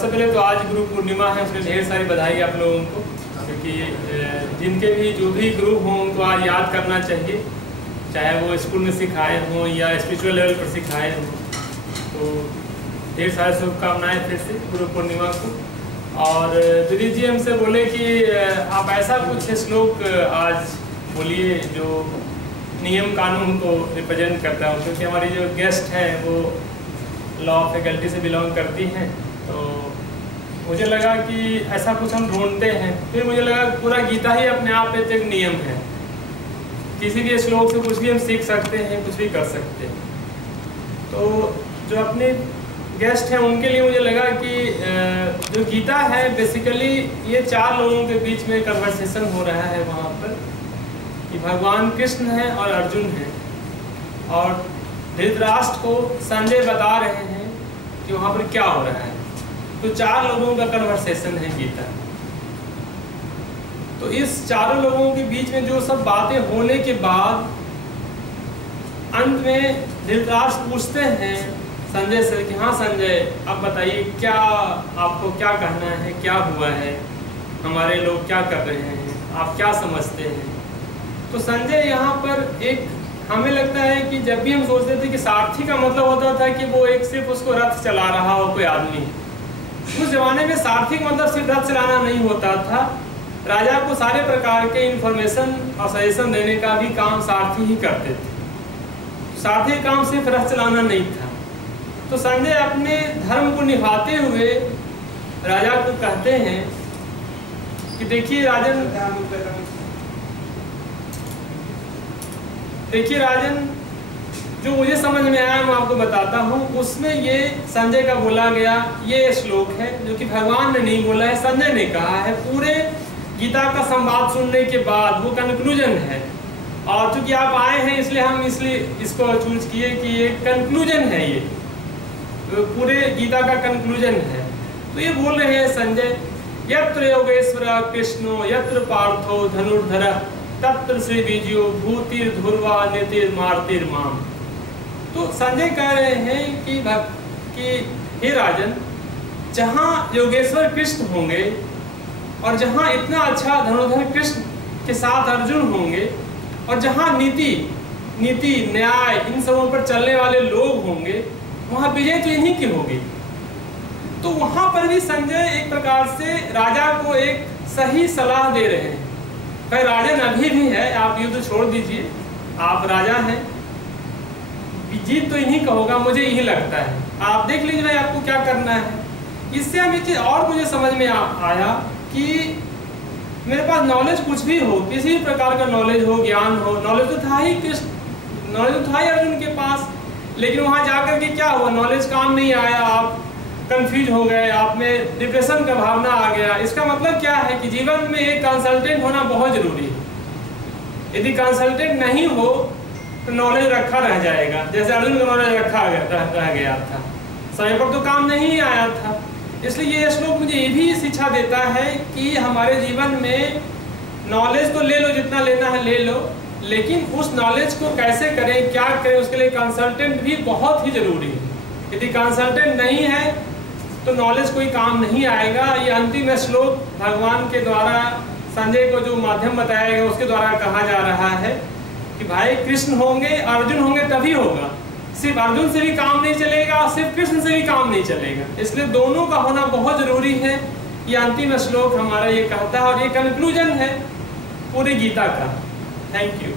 सबसे पहले तो आज गुरु पूर्णिमा है, उसमें ढेर सारी बधाई आप लोगों को, क्योंकि जिनके भी जो भी गुरु हों उनको आज याद करना चाहिए, चाहे वो स्कूल में सिखाए हों या स्पिरिचुअल लेवल पर सिखाए हों। तो ढेर सारी शुभकामनाएँ फिर से गुरु पूर्णिमा को। और दीदी जी हमसे बोले कि आप ऐसा कुछ श्लोक आज बोलिए जो नियम कानून को रिप्रेजेंट करता है, क्योंकि हमारी जो गेस्ट है वो लॉ फैकल्टी से बिलोंग करती हैं। तो मुझे लगा कि ऐसा कुछ हम ढूंढते हैं, फिर मुझे लगा पूरा गीता ही अपने आप में एक नियम है, किसी भी श्लोक से कुछ भी हम सीख सकते हैं, कुछ भी कर सकते हैं। तो जो अपने गेस्ट हैं उनके लिए मुझे लगा कि जो गीता है बेसिकली ये चार लोगों के बीच में कन्वर्सेशन हो रहा है वहाँ पर, कि भगवान कृष्ण हैं और अर्जुन हैं, और धृतराष्ट्र को संजय बता रहे हैं कि वहाँ पर क्या हो रहा है। तो चार लोगों का कन्वर्सेशन है गीता। तो इस चारों लोगों के बीच में जो सब बातें होने के बाद अंत में धृतराष्ट्र पूछते हैं संजय से कि हाँ संजय, अब बताइए क्या आपको क्या कहना है, क्या हुआ है, हमारे लोग क्या कर रहे हैं, आप क्या समझते हैं। तो संजय यहाँ पर एक हमें लगता है कि जब भी हम सोचते थे कि सारथी का मतलब होता था कि वो एक सिर्फ उसको रथ चला रहा हो कोई आदमी, उस जमाने में सारथी का मतलब सिर्फ रथ चलाना नहीं होता था, राजा को सारे प्रकार के इंफॉर्मेशन और सजेशन देने का भी काम सारथी ही करते थे। सारथी का काम सिर्फ रथ चलाना नहीं था। तो संजय अपने धर्म को निभाते हुए राजा को कहते हैं कि देखिए राजन, जो मुझे समझ में आया मैं आपको बताता हूँ। उसमें ये संजय का बोला गया ये श्लोक है जो कि भगवान ने नहीं बोला है, संजय ने कहा है। पूरे गीता का संवाद सुनने के बाद वो कंक्लूजन है, और चूंकि आप आए हैं इसलिए हम इसको चूज किए कि ये कंक्लूजन है, ये पूरे गीता का कंक्लूजन है। तो ये बोल रहे हैं संजय, यत्र योगेश्वर कृष्णो यत्र पार्थो धनुर्धर तत्र श्री विजयो भूतिर ध्रुवा नितिर मार्तिर माम। तो संजय कह रहे हैं कि हे राजन, जहाँ योगेश्वर कृष्ण होंगे और जहाँ इतना अच्छा धनुर्धर कृष्ण के साथ अर्जुन होंगे, और जहाँ नीति न्याय इन सबों पर चलने वाले लोग होंगे, वहाँ विजय तो इन्हीं की होगी। तो वहाँ पर भी संजय एक प्रकार से राजा को एक सही सलाह दे रहे हैं। भाई राजन अभी भी है, आप युद्ध छोड़ दीजिए, आप राजा हैं, जीत तो इन्हीं का होगा, मुझे यही लगता है। आप देख लीजिए भाई आपको क्या करना है। इससे हम एक चीज और मुझे समझ में आया कि मेरे पास नॉलेज कुछ भी हो, किसी भी प्रकार का नॉलेज हो, ज्ञान हो, नॉलेज तो था ही अर्जुन के पास, लेकिन वहां जाकर के क्या हुआ, नॉलेज काम नहीं आया, आप कंफ्यूज हो गए, आप में डिप्रेशन का भावना आ गया। इसका मतलब क्या है कि जीवन में एक कंसल्टेंट होना बहुत जरूरी है। यदि कंसल्टेंट नहीं हो तो नॉलेज रखा रह जाएगा, जैसे अर्जुन का नॉलेज रखा रह गया था, समय पर तो काम नहीं आया था। इसलिए ये श्लोक मुझे ये भी शिक्षा देता है कि हमारे जीवन में नॉलेज तो ले लो, जितना लेना है ले लो, लेकिन उस नॉलेज को कैसे करें, क्या करें, उसके लिए कंसल्टेंट भी बहुत ही जरूरी है। यदि कंसल्टेंट नहीं है तो नॉलेज कोई काम नहीं आएगा। ये अंतिम श्लोक भगवान के द्वारा संजय को जो माध्यम बताया गया उसके द्वारा कहा जा रहा है कि भाई कृष्ण होंगे, अर्जुन होंगे तभी होगा। सिर्फ अर्जुन से भी काम नहीं चलेगा, सिर्फ कृष्ण से भी काम नहीं चलेगा, इसलिए दोनों का होना बहुत जरूरी है। ये अंतिम श्लोक हमारा ये कहता है, और ये कंक्लूजन है पूरी गीता का। Thank you.